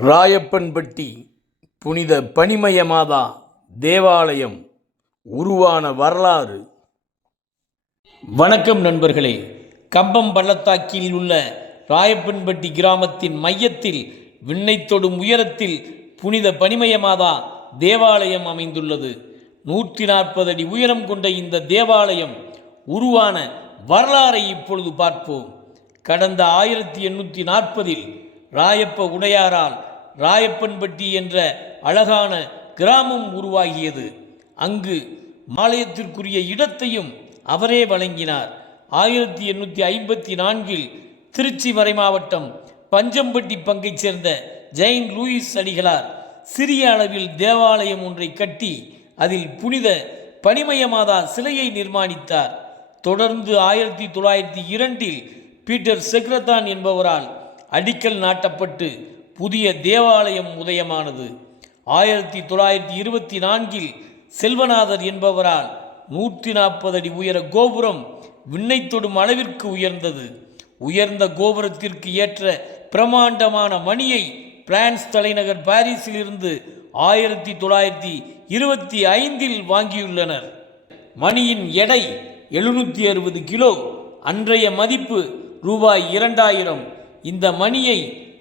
ராயப்பன்பட்டி புனித பனிமயமாதா தேவாலயம் உருவான வரலாறு. வணக்கம் நண்பர்களே. கம்பம் பள்ளத்தாக்கில் உள்ள ராயப்பன்பட்டி கிராமத்தின் மையத்தில் விண்ணை தொடும் உயரத்தில் புனித பனிமயமாதா தேவாலயம் அமைந்துள்ளது. நூற்றி நாற்பது அடி உயரம் கொண்ட இந்த தேவாலயம் உருவான வரலாறை இப்பொழுது பார்ப்போம். கடந்த ஆயிரத்தி எண்ணூற்றி நாற்பதில் ராயப்ப உடையாரால் ராயப்பன்பட்டி என்ற அழகான கிராமம் உருவாகியது. அங்கு மாலயத்திற்குரிய இடத்தையும் அவரே வழங்கினார். ஆயிரத்தி எண்ணூற்றி ஐம்பத்தி நான்கில் திருச்சி மறைமாவட்டம் பஞ்சம்பட்டி பங்கைச் சேர்ந்த ஜெயின் லூயிஸ் அடிகளார் சிறிய அளவில் தேவாலயம் ஒன்றை கட்டி அதில் புனித பனிமயமாதா சிலையை நிர்மாணித்தார். தொடர்ந்து ஆயிரத்தி தொள்ளாயிரத்தி இரண்டில் பீட்டர் செக்ரதான் என்பவரால் அடிக்கல் நாட்டப்பட்டு புதிய தேவாலயம் உதயமானது. ஆயிரத்தி தொள்ளாயிரத்தி இருபத்தி நான்கில் செல்வநாதர் என்பவரால் நூற்றி நாற்பது அடி உயர கோபுரம் விண்ணை தொடும் அளவிற்கு உயர்ந்தது. உயர்ந்த கோபுரத்திற்கு ஏற்ற பிரமாண்டமான மணியை பிரான்ஸ் தலைநகர் பாரிஸிலிருந்து ஆயிரத்தி தொள்ளாயிரத்தி இருபத்தி ஐந்தில் வாங்கியுள்ளனர். மணியின் எடை எழுநூற்றி அறுபது கிலோ அன்றைய மதிப்பு ரூபாய் இரண்டாயிரம். இந்த மணியை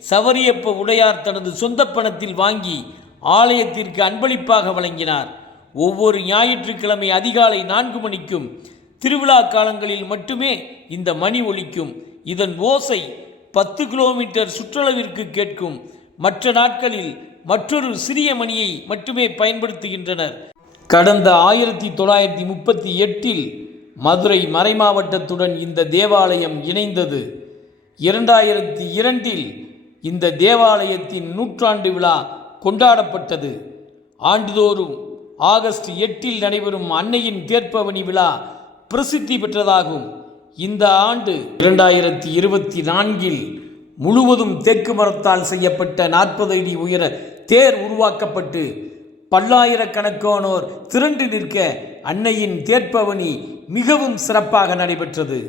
சவரியப்ப உடையார் தனது சொந்த பணத்தில் வாங்கி ஆலயத்திற்கு அன்பளிப்பாக வழங்கினார். ஒவ்வொரு ஞாயிற்றுக்கிழமை அதிகாலை நான்கு மணிக்கும் திருவிழா காலங்களில் மட்டுமே இந்த மணி ஒலிக்கும். இதன் ஓசை பத்து கிலோமீட்டர் சுற்றளவிற்கு கேட்கும். மற்ற நாட்களில் மற்றொரு சிறிய மணியை மட்டுமே பயன்படுத்துகின்றனர். கடந்த ஆயிரத்தி தொள்ளாயிரத்தி முப்பத்தி எட்டில் மதுரை மறைமாவட்டத்துடன் இந்த தேவாலயம் இணைந்தது. இரண்டாயிரத்தி இரண்டில் இந்த தேவாலயத்தின் நூற்றாண்டு விழா கொண்டாடப்பட்டது. ஆண்டுதோறும் ஆகஸ்ட் எட்டில் நடைபெறும் அன்னையின் தேர்ப்பவனி விழா பிரசித்தி பெற்றதாகும். இந்த ஆண்டு இரண்டாயிரத்தி இருபத்தி நான்கில் முழுவதும் தேக்கு மரத்தால் செய்யப்பட்ட நாற்பது அடி உயர தேர் உருவாக்கப்பட்டு பல்லாயிரக்கணக்கானோர் திரண்டு நிற்க அன்னையின் தேர்ப்பவனி மிகவும் சிறப்பாக நடைபெற்றது.